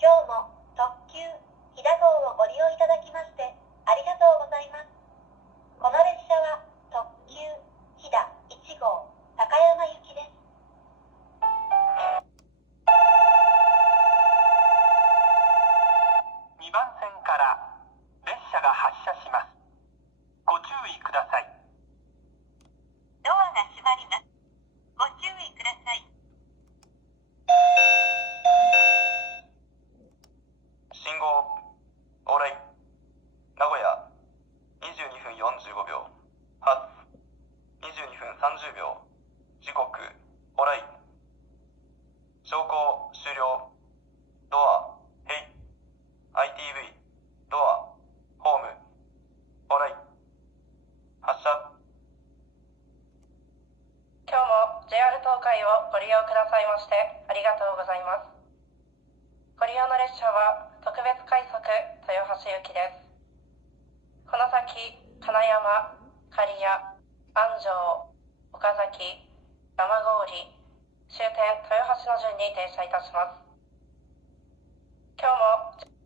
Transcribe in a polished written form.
今日も特急飛騨号をご利用いただきましてありがとうございます。この列車は特急飛騨1号高山行きです。2番線から列車が発車します。ご注意ください。ドアが閉まります。ご注意ください。信号往来名古屋22分45秒発22分30秒時刻往来昇降終了ドアヘイ ITV ドアホーム往来発車。今日も JR 東海をご利用くださいましてありがとうございます。ご利用の列車は特別快速豊橋行きです。この先、金山、刈谷、安城、岡崎、蒲郡、終点豊橋の順に停車いたします。今日も